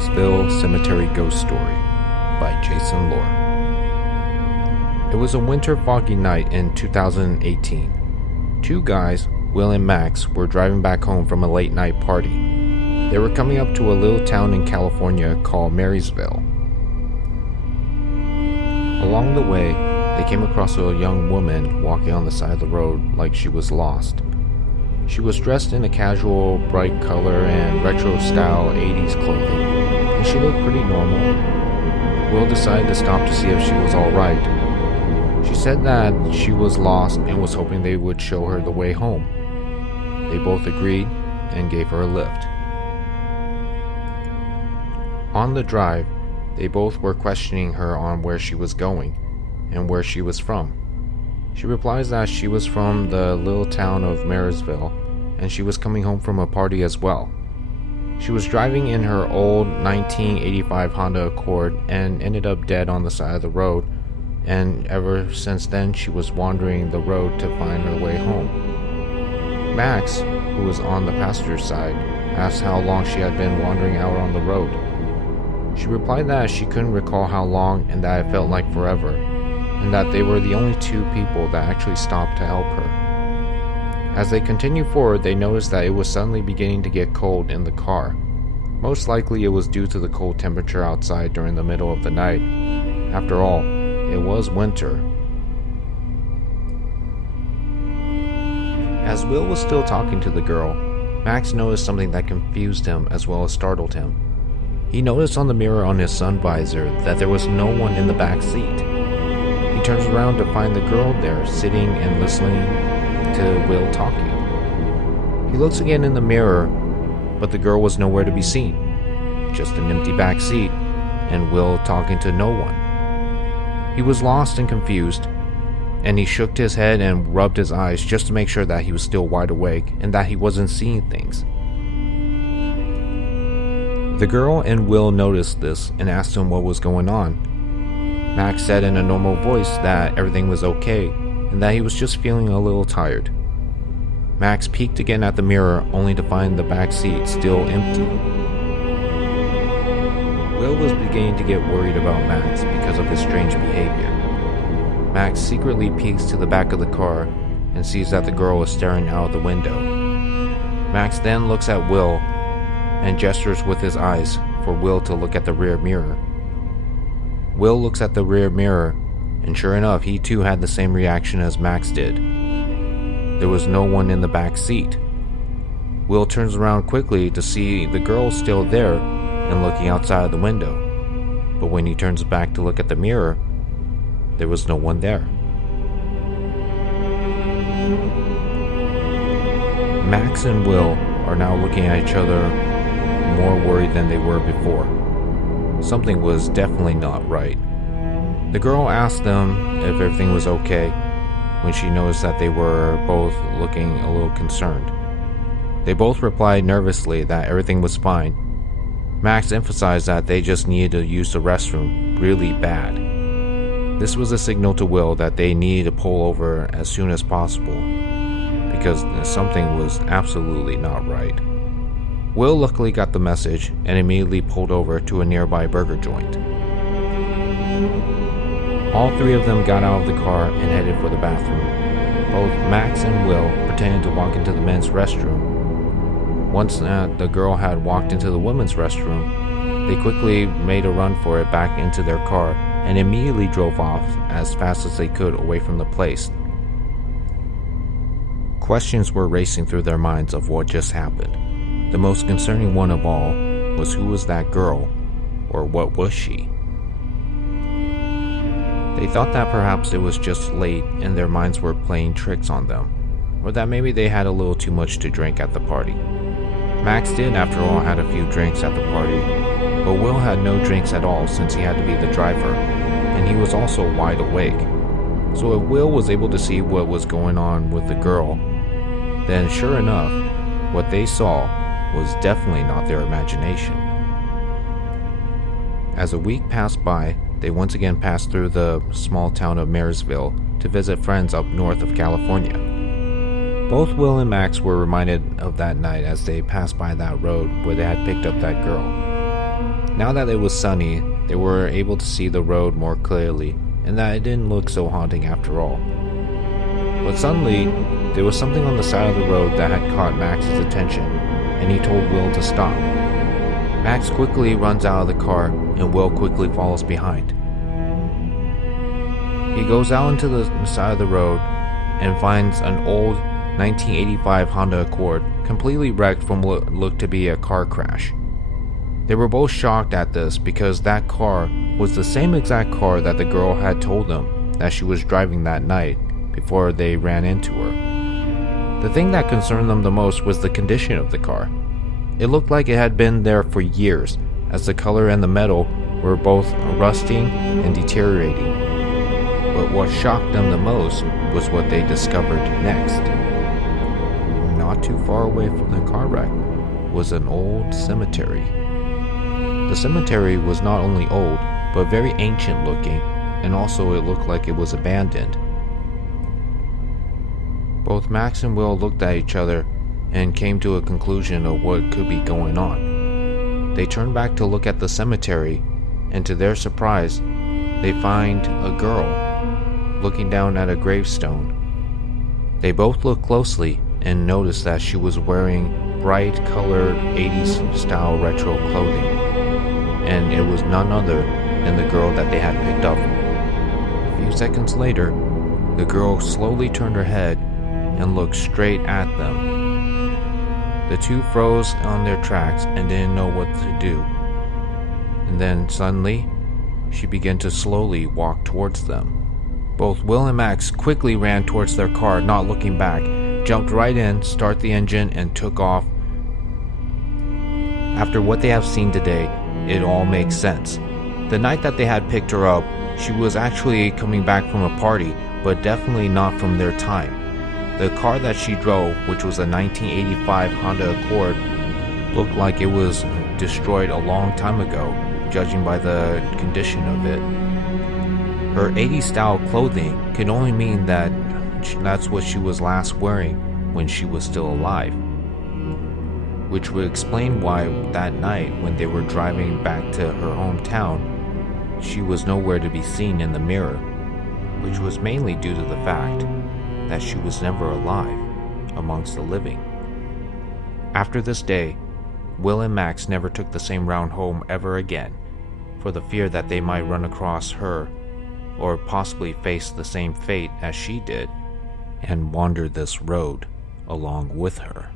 Marysville Cemetery Ghost Story by Jason Lore. It was a winter foggy night in 2018. Two guys, Will and Max, were driving back home from a late night party. They were coming up to a little town in California called Marysville. Along the way, they came across a young woman walking on the side of the road like she was lost. She was dressed in a casual, bright color and retro-style 80s clothing, and she looked pretty normal. Will decided to stop to see if she was alright. She said that she was lost and was hoping they would show her the way home. They both agreed and gave her a lift. On the drive, they both were questioning her on where she was going and where she was from. She replies that she was from the little town of Marysville and she was coming home from a party as well. She was driving in her old 1985 Honda Accord and ended up dead on the side of the road, and ever since then she was wandering the road to find her way home. Max, who was on the passenger's side, asked how long she had been wandering out on the road. She replied that she couldn't recall how long and that it felt like forever, and that they were the only two people that actually stopped to help her. As they continued forward, they noticed that it was suddenly beginning to get cold in the car. Most likely it was due to the cold temperature outside during the middle of the night. After all, it was winter. As Will was still talking to the girl, Max noticed something that confused him as well as startled him. He noticed on the mirror on his sun visor that there was no one in the back seat. He turns around to find the girl there, sitting and listening to Will talking. He looks again in the mirror, but the girl was nowhere to be seen. Just an empty back seat, and Will talking to no one. He was lost and confused, and he shook his head and rubbed his eyes just to make sure that he was still wide awake and that he wasn't seeing things. The girl and Will noticed this and asked him what was going on. Max said in a normal voice that everything was okay and that he was just feeling a little tired. Max peeked again at the mirror only to find the back seat still empty. Will was beginning to get worried about Max because of his strange behavior. Max secretly peeks to the back of the car and sees that the girl is staring out of the window. Max then looks at Will and gestures with his eyes for Will to look at the rear mirror. Will looks at the rear mirror, and sure enough, he too had the same reaction as Max did. There was no one in the back seat. Will turns around quickly to see the girl still there and looking outside of the window. But when he turns back to look at the mirror, there was no one there. Max and Will are now looking at each other more worried than they were before. Something was definitely not right. The girl asked them if everything was okay when she noticed that they were both looking a little concerned. They both replied nervously that everything was fine. Max emphasized that they just needed to use the restroom really bad. This was a signal to Will that they needed to pull over as soon as possible because something was absolutely not right. Will luckily got the message and immediately pulled over to a nearby burger joint. All three of them got out of the car and headed for the bathroom. Both Max and Will pretended to walk into the men's restroom. Once the girl had walked into the women's restroom, they quickly made a run for it back into their car and immediately drove off as fast as they could away from the place. Questions were racing through their minds of what just happened. The most concerning one of all was who was that girl, or what was she? They thought that perhaps it was just late and their minds were playing tricks on them, or that maybe they had a little too much to drink at the party. Max did, after all, had a few drinks at the party, but Will had no drinks at all since he had to be the driver, and he was also wide awake. So if Will was able to see what was going on with the girl, then sure enough, what they saw was definitely not their imagination. As a week passed by, they once again passed through the small town of Marysville to visit friends up north of California. Both Will and Max were reminded of that night as they passed by that road where they had picked up that girl. Now that it was sunny, they were able to see the road more clearly, and that it didn't look so haunting after all. But suddenly, there was something on the side of the road that had caught Max's attention, and he told Will to stop. Max quickly runs out of the car, and Will quickly follows behind. He goes out into the side of the road and finds an old 1985 Honda Accord completely wrecked from what looked to be a car crash. They were both shocked at this because that car was the same exact car that the girl had told them that she was driving that night before they ran into her. The thing that concerned them the most was the condition of the car. It looked like it had been there for years, as the color and the metal were both rusting and deteriorating. But what shocked them the most was what they discovered next. Not too far away from the car wreck was an old cemetery. The cemetery was not only old, but very ancient looking, and also it looked like it was abandoned. Both Max and Will looked at each other and came to a conclusion of what could be going on. They turned back to look at the cemetery, and to their surprise, they find a girl looking down at a gravestone. They both looked closely and noticed that she was wearing bright colored 80s style retro clothing, and it was none other than the girl that they had picked up. A few seconds later, the girl slowly turned her head and looked straight at them. The two froze on their tracks and didn't know what to do. And then suddenly, she began to slowly walk towards them. Both Will and Max quickly ran towards their car, not looking back, jumped right in, started the engine, and took off. After what they have seen today, it all makes sense. The night that they had picked her up, she was actually coming back from a party, but definitely not from their time. The car that she drove, which was a 1985 Honda Accord, looked like it was destroyed a long time ago, judging by the condition of it. Her 80s style clothing could only mean that that's what she was last wearing when she was still alive, which would explain why that night when they were driving back to her hometown, she was nowhere to be seen in the mirror, which was mainly due to the fact that she was never alive amongst the living. After this day, Will and Max never took the same route home ever again, for the fear that they might run across her or possibly face the same fate as she did and wander this road along with her.